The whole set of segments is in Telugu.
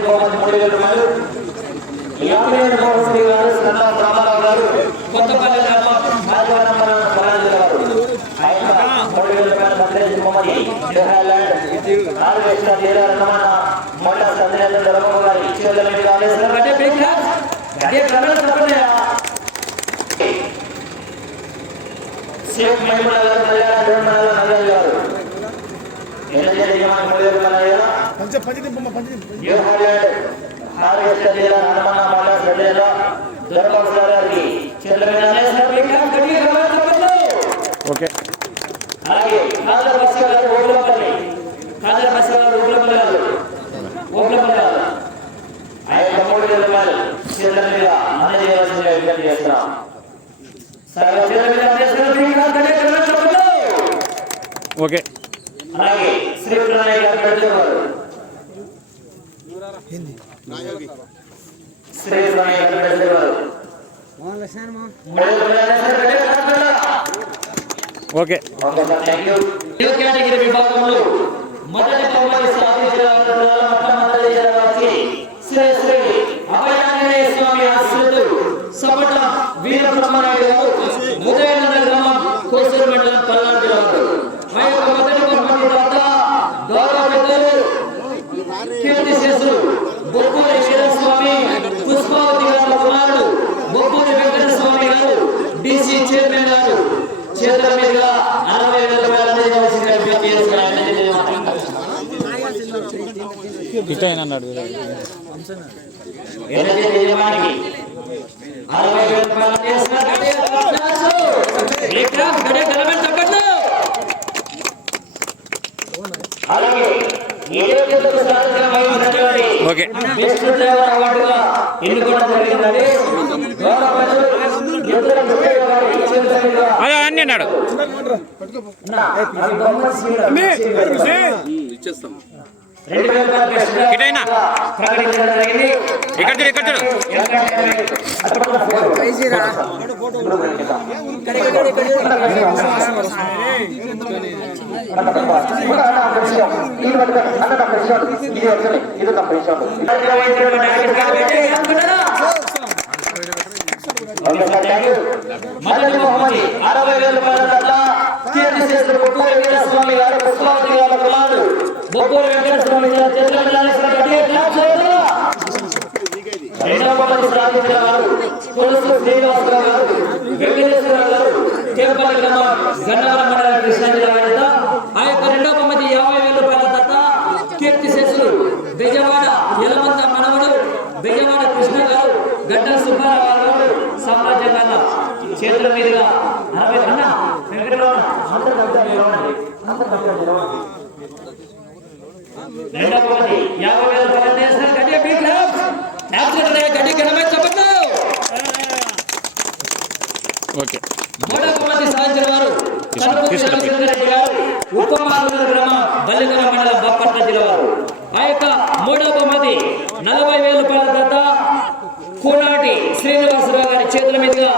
బహుమతి మూడు వేల రూపాయలు యాభై బహుమతి గారు సన్నా రామారావు గారు కొత్తపల్లి గ్రామం మాధవరం మండలం పలానా జిల్లా వారు ఆయన మూడు వేల రూపాయలు మద్రాసు బహుమతి జవహర్లాల్ ఆర్వేస్టర్ లీలా రమణ మొట్ట సంజయ్ రమణ గారి చేతుల మీద ఆదేశాలు అంటే బిగ్ క్లాస్ గడ్డే ప్రజలు చెప్పండి షేక్ మహిమల గారు తిరుమల నగర్ గారు. ఎన్న జరిగిన మూడు వేల రూపాయలు దింపమ్మ కడిగి రవాణా ఓకే. అలాగే కాదర్ బస్సు గారు ఓట్లపల్లి కాదర్ బస్సు గారు ఓట్లపల్లి గారు ఓట్లపల్లి గారు ఆ యొక్క మూడు వేల రూపాయలు చంద్ర మీద అందజేయవలసిందిగా విజ్ఞప్తి చేస్తున్నాం. సర్వ చంద్ర మీద నేషనల్ లీగ్ కప్ కడిగి రవాణా ఓకే. అలాగే శ్రీ ప్రణయ్ గారు పెడుతున్నారు పెడుతున్నారు ఓకే. విభాగంలో మొదటి బహుమతి సాధించిన మొట్టమొదటి శ్రీ శ్రీ అభయాంజనేయ స్వామి ఆశ్రితులు సపట వీర బ్రహ్మనాయుడు గారు ఉదయనగర గ్రామం కోసూరు మండలం పల్నాడు జిల్లా వారు. ఆ యొక్క మొదటి బహుమతి దాత గౌరవ పెద్దలు కీర్తి శేషులు బొప్పూరి వీరస్వామి పుష్పావతి గారి కుమారుడు బొప్పూరి వెంకట స్వామి గారు డిసి చైర్మన్ గారు చేతుల మీదుగా అరవై వేల రూపాయలు అందజేయవలసిందిగా విజ్ఞప్తి చేస్తున్నాను. ఇట అన్నాడు ఎనర్జీ యజమానికి అరవై వేల రూపాయలు అందజేస్తున్నారు. గట్టిగా క్లాసు. ఈ క్లాస్ గట్టిగా గలమని చెప్పండి. అలాగే ఇదే జతకు సాధించిన వహించినటువంటి ఓకే. బెస్ట్ డ్రైవర్ అవార్డుగా ఎన్నుకోవడం అదే అన్నీ అన్నాడు నా, ఇటైనా? ఇక్కడ చూడు ఇక్కడ చూడు అరవై వేల రూపాయల కల్లా చేసిన బొప్పూరి వీరస్వామి గారు పుష్పావతి గారి కుమారుడు బొప్పూరి వెంకటస్వామి గారు రెండవ బహుమతి సాధించిన వారు కొలుసు శ్రీనివాసరావు గారు వెంకటేశ్వరరావు గారు కేంపల్లి గ్రామం గన్నవరం మండలం కృష్ణా జిల్లా వారిత. ఆ యొక్క రెండవ యాభై వేల రూపాయల కీర్తి శేషులు బెజవాడ మనవడు బెజవాడ కృష్ణ గారు సుబ్బారావు గారు చేతుల మీదుగా అరవై అందరూ దగ్గర అందరూ దగ్గర నిలవండి. రెండవ బహుమతి యాభై వేల రూపాయలు చేస్తారు గట్టిగా బీ క్లాప్ క్లాప్ కొట్టండి, గట్టిగా ఘనమైన చప్పట్లు. ఓకే మూడవ బహుమతి సాధించిన వారు తీసుకురా, తణుకు తీసుకురా. చంద్రశేఖర్ గారు ఉప్పమాలూరు గ్రామం బల్లిగల మండలం బాపట్ల జిల్లా వారు ఆ యొక్క మూడవ బహుమతి నలభై వేల రూపాయల దత్త కూనాటి శ్రీనివాసరావు గారి చేతుల మీదుగా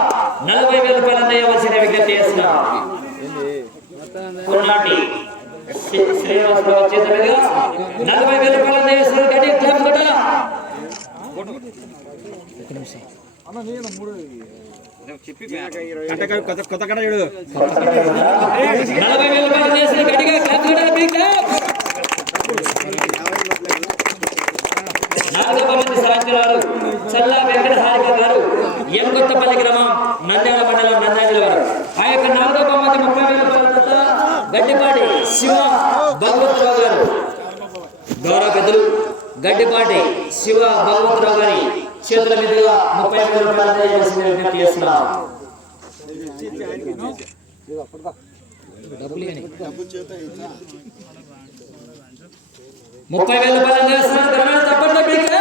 నలభై వేల రూపాయలు అందజేయవలసిన విజ్ఞప్తి చేస్తున్నాం కూనాటి శ్రీ- శ్రీనివాసరావు చేతుల మీదుగా నలభై వేల రూపాయలు అందజేస్తున్నారు గట్టి క్లాప్ కొట్టాలా కొత్త కొత్త కడ చూడు నలభై వేల రూపాయలు చేసిన గట్టిగా క్లాప్ కొట్టాలి మీ క్లాప్ నాలుగవ సాధించారు చల్లా వెంకట హారిక గారు ఎం కొత్తపల్లి గ్రామం నంద్యాల మండలం నంద్యాల జిల్లా వారు ఆ యొక్క నాలుగవ బహుమతి ముప్పై వేల దత్త గడ్డిపాటి శివ భగవతరావు గారు గౌరవ పెద్దలు గడ్డిపాటి శివ భగవంతరావు గారి చేతుల మీదుగా ముప్పై వేల రూపాయలు అందజేయాల్సిందిగా విజ్ఞప్తి చేస్తున్నాం. ముప్పై వేల రూపాయలు అందజేస్తున్నారు ఘనమైన తప్పట్లు మీకు.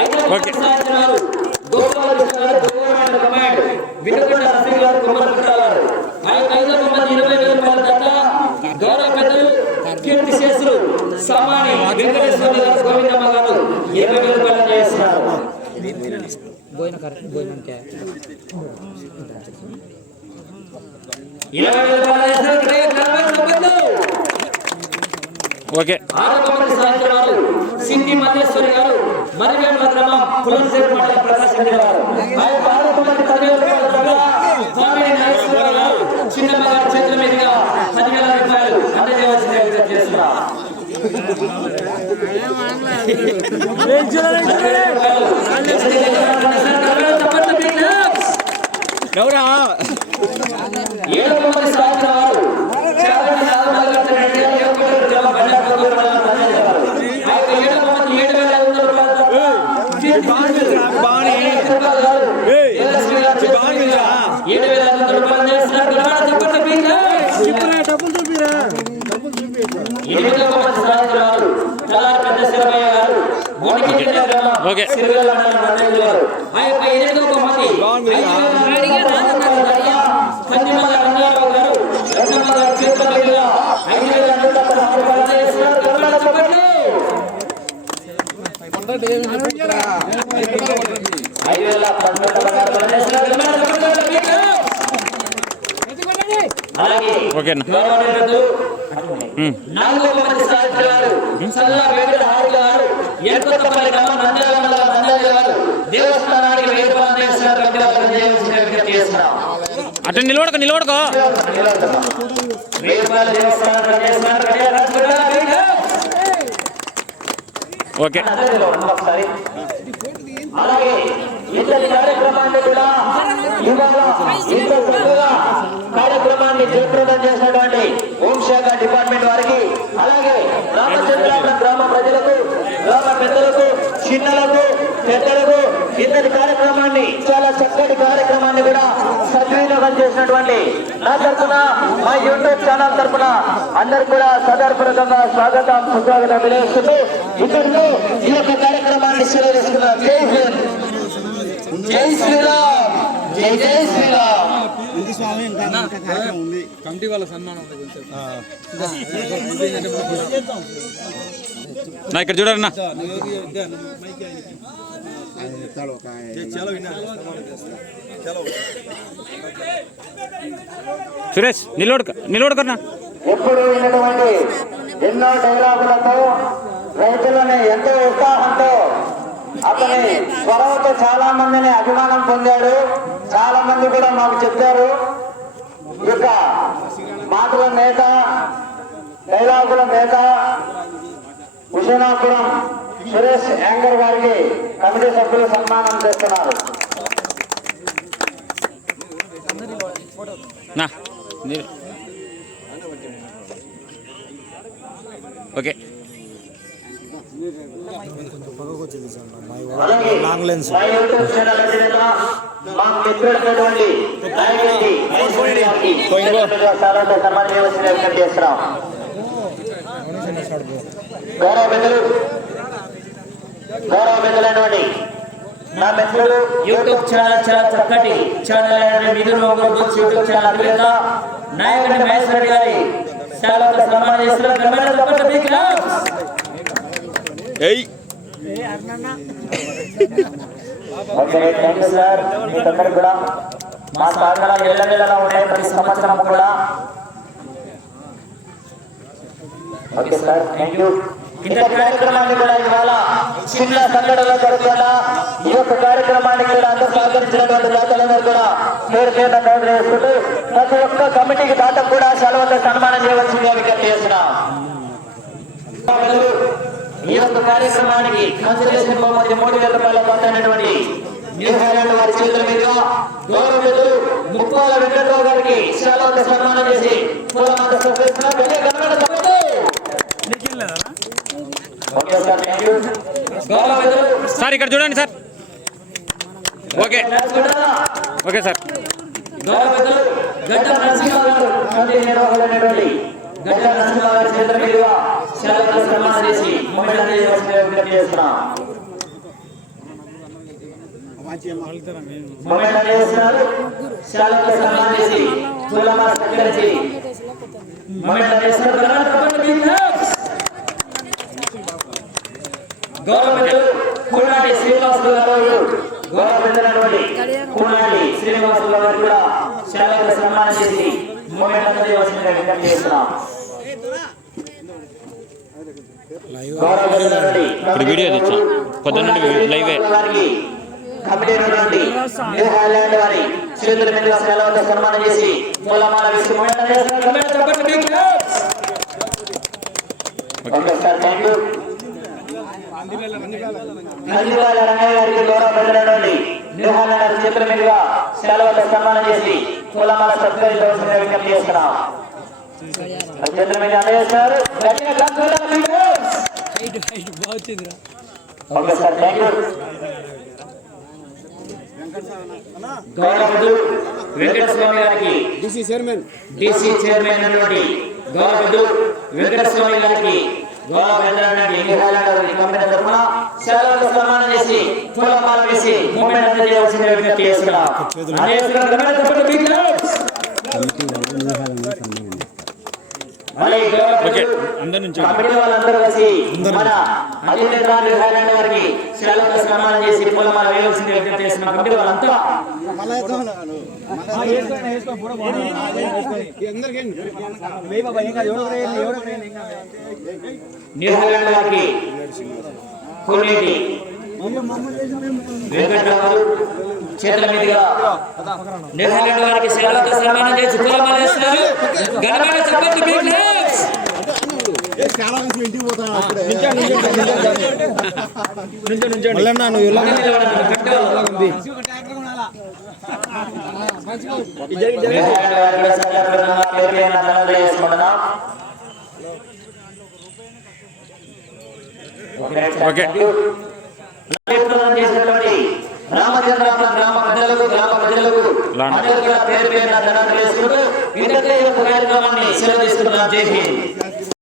ఐదవ ఓకే. సాధించినారు. గోపాల కృష్ణ గారు, గోపాలమండల కమాండ్. వినుకొండ నరసింహ గారు, కుమ్మరపుట్ట వారు. ఆ యొక్క ఐదవ బహుమతి ఇరవై వేల రూపాయల దత్త గౌరవ పెద్దలు కీర్తి శేషులు సమాని వెంకటేశ్వర గారు గోవిందమ్మ గారు ఇరవై వేల రూపాయలు అందజేస్తున్నారు ఇరవై వేల రూపాయలు అందజేస్తున్నారు. గ్రేట్, నలభై తొమ్మిది. ఓకే. సింధి మల్లేశ్వరి గారు మరివేమ గ్రామం పులంసేరు మండల ప్రకాశం జిల్లా స్వామి నాగేశ్వరరావు గారు చిన్నమ్మ గారి చేతుల మీదుగా పదివేల రూపాయలు అందజేయవలసిందిగా విజ్ఞప్తి చేస్తున్నాం ఎవరా ఏడవ మంది సాయంత్రం వారు చాగంటి నాగమల్లి రెడ్డి గారు ఏడుగుంటూరు గ్రామ బండాపూర్ మండలం ప్రకాశం వారు. ఆ యొక్క ఏడవ మంది ఏడు వందల గారు? చేతుల మీదుగా ఏడు వేల ఐదు వందల వారు కలారి పెద్ద శివయ్య గారు. ఓకే. సిరివెల్ల మండలం వారు. ఆ యొక్క ఎనిమిదవ మంది ఐదు వేల నాలుగు వందల దయ్యా, కందిమల్ల రంగారావు గారు రత్నమ్మ గారి చేతుల మీదుగా ఐదు వేల నూట పదహారు రూపాయలు చేస్తున్నారు. గట్టిగా చెప్పండి. ఐదు వేల పదమూడు పదహారు రూపాయలు చేస్తున్నారు. గట్టిగా చెప్పండి. అలాగే ఓకే అన్న గౌరవనీయులు నాలుగవ మంది సాధించారు సల్లా వెంకట ఆరు గారు ఎర్కొత్తపల్లి గ్రామం నంద్యాల మండలం దేవస్థానానికి విజ్ఞప్తి చేస్తున్నాం అటు నిలబడక నిలబడకో? ఓకే అందరిలో ఉండండి ఒకసారి. అలాగే ఇంతటి కార్యక్రమాన్ని కూడా ఇవాళ ఇంత చక్కగా కార్యక్రమాన్ని జయప్రదం చేసినటువంటి హోంశాఖ డిపార్ట్మెంట్ వారికి అలాగే రామచంద్రాపురం గ్రామ ప్రజలకు గ్రామ పెద్దలకు చిన్నలకు పెద్దలకు ఇంతటి కార్యక్రమాన్ని చాలా చక్కటి కార్యక్రమాన్ని కూడా సద్వినియోగం చేసినటువంటి నా తరఫున మా యూట్యూబ్ ఛానల్ తరఫున అందరు కూడా సదర్పూర్వకంగా స్వాగతం సుస్వాగతం తెలియజేస్తూ ఇక్కడితో ఈ యొక్క కార్యక్రమాన్ని సెలవు తీసుకున్నాం జై హింద్ జై శ్రీరామ్ జై జై శ్రీరామ్ ఉంది స్వామి ఇంకా ఇంకా కార్యక్రమం ఉంది కమిటీ వాళ్ళ సన్మానం ఉంది కొంచెం నా ఇక్కడ చూడన్నా ఆయన చెప్తాడు ఒక ఆయన. సురేష్ నిలబడక నిలబడకన్నా ఎప్పుడు విన్నటువంటి ఎన్నో డైలాగులతో రైతులని ఎంతో ఉత్సాహంతో అతని స్వరంతో చాలా మందిని అభిమానం పొందాడు చాలా మంది కూడా మాకు చెప్పారు ఇక మాటల నేత డైలాగుల నేత హుసేనాపురం సురేష్ యాంకర్ గారికి కమిటీ సభ్యులు సన్మానం చేస్తున్నారు. నా ని- ఓకే. లాంగ్ లెన్స్ మా మిత్రుడైనటువంటి సన్మానం చేస్తున్నాం. గౌరవ పెద్దలు. గౌరవ పెద్దలైనటువంటి నా మిత్రులు యూట్యూబ్ ఛానల్ చాలా చక్కటి ఛానల్ అయినటువంటి మిథున్ యూట్యూబ్ ఛానల్ అధినేత నాయకుడి మహేశ్వరి గారి సారాంతో సన్మానం. ఏయ్. ఓకే థ్యాంక్ యూ సార్ మీకందరికి కూడా మా నెలలా ఉంటాయి ప్రతి సంవత్సరం కూడా. ఓకే సార్ థ్యాంక్ యూ ఇంత కార్యక్రమాన్ని కూడా ఇవాళ చిన్న సంఘటనలో జరుగుతున్న ఈ యొక్క కార్యక్రమానికి కూడా అందరూ సహకరించినటువంటి దాతలందరూ కూడా పేరు పేరు నమోదు చేసుకుంటూ ప్రతి ఒక్క కమిటీకి దాత కూడా సెలవుతో సన్మానం చేయవలసిందిగా విజ్ఞప్తి చేస్తున్నాం ఈ యొక్క కార్యక్రమానికి కన్సల్టేషన్ బహుమతి మూడు వేల రూపాయల పొందినటువంటి నిర్వహణ వారి చేతుల మీదుగా గౌరవులు ముప్పాల వెంకట్రావు గారికి సన్మానం చేసి పూలమాల సమర్పిస్తున్నారు. సార్, ఇక్కడ చూడండి సార్ ఓకే? ఓకే సార్ గౌరవ పెద్దలు గడ్డ నరసింహ గారు కమిటీ నిర్వాహకులైనటువంటి గడ్డ నరసింహ గారి చేతుల మీదుగా శాలతో సన్మానం చేసి మమ్మల్ని అందజేయవలసిందిగా విజ్ఞప్తి చేస్తున్నాం. మంచి మొమెంట్ చేస్తున్నారు శాలతో సన్మానం చేసి పూలమాల స్వీకరించి మొమెంట్ చేస్తున్నారు గౌరవ తప్పకుండా మీకు. గౌరవ పెద్దలు కూనాటి శ్రీనివాసులు గారు గౌరవ పెద్దలైనటువంటి కూనాటి శ్రీనివాసులు గారు కూడా శాలతో సన్మానం చేసి మొమెంట్ అందజేయవలసిందిగా విజ్ఞప్తి చేస్తున్నాం గౌరవ పెద్దల నుండి ఇప్పుడు వీడియో తెచ్చాం పొద్దున్నండి లైవే వారికి కమిటీ నుండి న్యూ హాలాండ్ వారి చేతుల మీదుగా సెలవుతో సన్మానం చేసి పూలమాల వేసి థ్యాంక్ యూ నందివాల రంగయ్య గారికి గౌరవ పెద్దల నుండి న్యూ హాలాండ్ వారి చేతుల మీదుగా సెలవుతో సన్మానం చేసి పూలమాల సత్కరించవలసిన విజ్ఞప్తి చేస్తున్నాం. చేతుల మీద థ్యాంక్ యూ గౌరవుడు వెంకటస్వామి గారికి డిసి చైర్మన్ డిసి చైర్మన్ అయినటువంటి గౌరవుడు వెంకటస్వామి గారికి గౌరవ పెద్దలండి ఇండియాలండి కంపెనీ తరఫున సెలవులు సన్మానం చేసి పూలమాల వేసి మూమెంట్ అందజేయవలసిన విజ్ఞప్తి చేస్తున్నాం ఓకే. అందరి నుంచి కమిటీ వాళ్ళందరూ కలిసి మన అధినేత హైలాండ్ గారికి సెలవులు సన్మానం చేసి పూలమాల వేయవలసింది విజ్ఞప్తి చేస్తున్నాం కమిటీ వాళ్ళంతా. న్యూజిలాండ్ గారికి కొన్నిటి. వెంకట్రావు చేతుల మీదుగా న్యూజిలాండ్ వారికి సెలవుతో సన్మానం చేసి పూలమాల వేస్తున్నారు ఘనమైన చప్పట్లు చేసుకుంటున్నాం. ఓకే. చేసినటువంటి రామచంద్రాపురం గ్రామ ప్రజలకు గ్రామ ప్రజలకు. అందరికీ పేరు పేరున ధన్యవాదాలు చేసుకుంటూ ఇంతకే ఈ యొక్క కార్యక్రమాన్ని సెలవు తీసుకుంటున్నాం జై హింద్